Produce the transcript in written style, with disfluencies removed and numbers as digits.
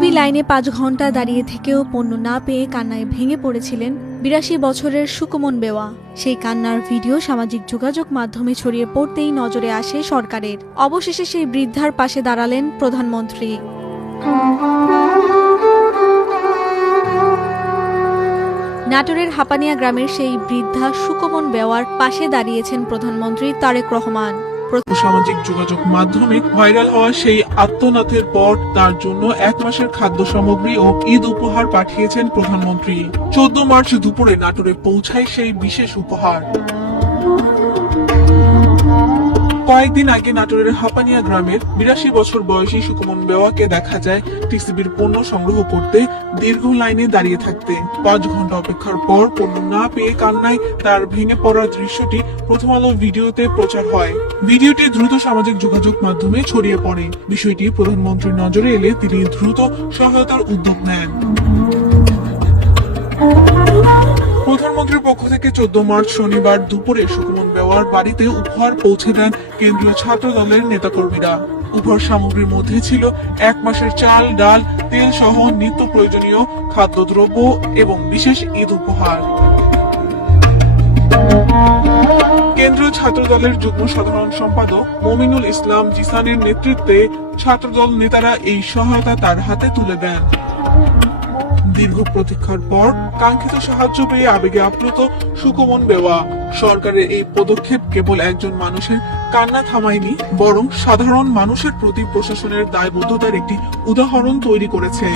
TCB লাইনে 5 ঘন্টা দাঁড়িয়ে থেকেও পণ্য না পেয়ে কান্নায় ভেঙে পড়েছিলেন 82 বছরের সুকমন বেওয়া। সেই কান্নার ভিডিও সামাজিক যোগাযোগ মাধ্যমে ছড়িয়ে পড়তেই নজরে আসে সরকারের। অবশেষে সেই বৃদ্ধার পাশে দাঁড়ালেন প্রধানমন্ত্রী। নাটোরের হাপানিয়া গ্রামের সেই বৃদ্ধা সুকমন বেওয়ার পাশে দাঁড়িয়েছেন প্রধানমন্ত্রী তারেক রহমান। সামাজিক যোগাযোগ মাধ্যমে ভাইরাল হওয়া সেই আত্মনাথের পর তার জন্য 1 মাসের খাদ্য সামগ্রী ও ঈদ উপহার পাঠিয়েছেন প্রধানমন্ত্রী। 14 মার্চ দুপুরে নাটোরে পৌঁছায় সেই বিশেষ উপহার। কয়েকদিন আগে নাটোরের হাপানিয়া গ্রামের 82 বছর বয়সী সুকমন বেওয়াকে দেখা যায় টিসিবির পণ্য সংগ্রহ করতে দীর্ঘ লাইনে দাঁড়িয়ে থাকতে। 5 ঘন্টা অপেক্ষার পর পণ্য না পেয়ে কান্নায় তার ভেঙে পড়ার দৃশ্যটি প্রথম আলো ভিডিওতে প্রচার হয়। ভিডিওটি দ্রুত সামাজিক যোগাযোগ মাধ্যমে ছড়িয়ে পড়ে। বিষয়টি প্রধানমন্ত্রীর নজরে এলে তিনি দ্রুত সহায়তার উদ্যোগ নেন। প্রধানমন্ত্রীর পক্ষ থেকে 14 মার্চ শনিবার দুপুরে সুকমন বেওয়ার বাড়িতে উপহার পৌঁছে দেন কেন্দ্রীয় ছাত্র দলের নেতাকর্মীরা। উপহার সামগ্রীর মধ্যে ছিল 1 মাসের চাল, ডাল, তেল সহ নিত্য প্রয়োজনীয় খাদ্যদ্রব্য এবং বিশেষ ঈদ উপহার। কেন্দ্রীয় ছাত্র দলের যুগ্ম সাধারণ সম্পাদক মমিনুল ইসলাম জিসানের নেতৃত্বে ছাত্রদল নেতারা এই সহায়তা তার হাতে তুলে দেন। দীর্ঘ প্রতীক্ষার পর কাঙ্ক্ষিত সাহায্য পেয়ে আবেগে আপ্লুত সুকমন বেওয়া। সরকারের এই পদক্ষেপ কেবল একজন মানুষের কান্না থামায়নি, বরং সাধারণ মানুষের প্রতি প্রশাসনের দায়বদ্ধতার একটি উদাহরণ তৈরি করেছে।